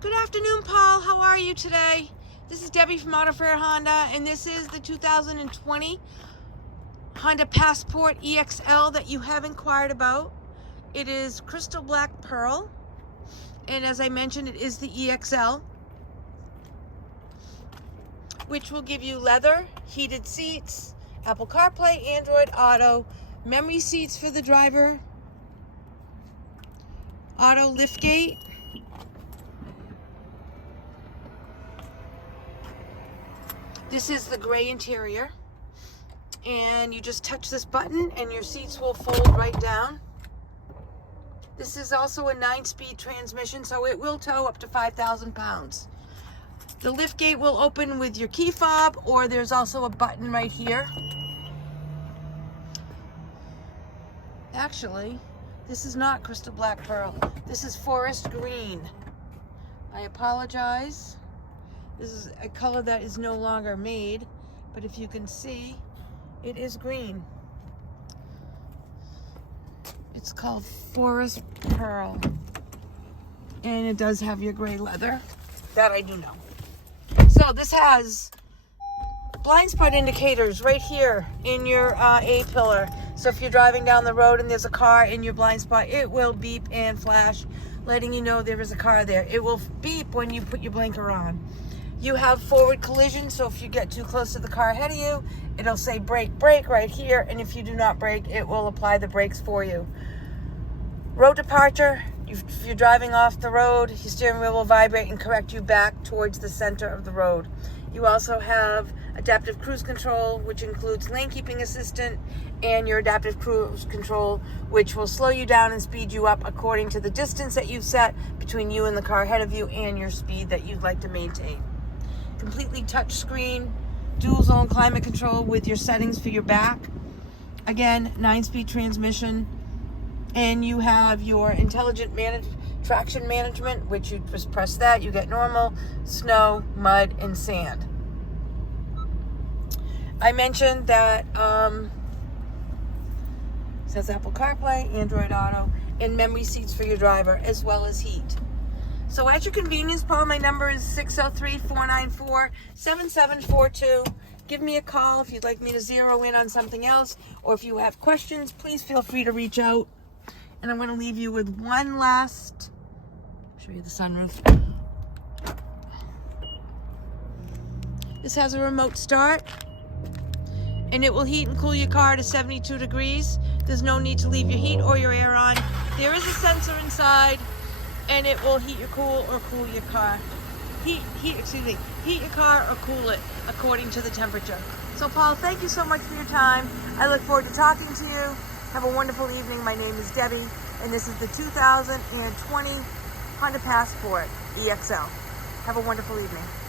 Good afternoon, Paul. How are you today? This is Debbie from Auto Fair Honda, and this is the 2020 Honda Passport EXL that you have inquired about. It is crystal black pearl, and as I mentioned, it is the EXL, which will give you leather, heated seats, Apple CarPlay, Android Auto, memory seats for the driver, auto liftgate, this is the gray interior, and you just touch this button and your seats will fold right down. This is also a 9-speed transmission, so it will tow up to 5,000 pounds. The liftgate will open with your key fob, or there's also a button right here. Actually, this is not crystal black pearl. This is forest green. I apologize. This is a color that is no longer made, but if you can see, it is green. It's called forest pearl, and it does have your gray leather. That I do know. So this has blind spot indicators right here in your A-pillar. So if you're driving down the road and there's a car in your blind spot, it will beep and flash, letting you know there is a car there. It will beep when you put your blinker on. You have forward collision, so if you get too close to the car ahead of you, it'll say brake, brake right here, and if you do not brake, it will apply the brakes for you. Road departure, if you're driving off the road, your steering wheel will vibrate and correct you back towards the center of the road. You also have adaptive cruise control, which includes lane keeping assistant, and your adaptive cruise control, which will slow you down and speed you up according to the distance that you've set between you and the car ahead of you and your speed that you'd like to maintain. Completely touch screen, dual zone climate control with your settings for your back. Again, 9-speed transmission. And you have your intelligent traction management, which you just press that, you get normal, snow, mud, and sand. I mentioned that it says Apple CarPlay, Android Auto, and memory seats for your driver, as well as heat. So at your convenience, Paul, my number is 603-494-7742. Give me a call if you'd like me to zero in on something else, or if you have questions, please feel free to reach out. And I'm going to leave you with one last, show you the sunroof. This has a remote start, and it will heat and cool your car to 72 degrees. There's no need to leave your heat or your air on. There is a sensor inside, and it will heat your cool or cool your car. Heat your car or cool it according to the temperature. So Paul, thank you so much for your time. I look forward to talking to you. Have a wonderful evening. My name is Debbie, and this is the 2020 Honda Passport EXL. Have a wonderful evening.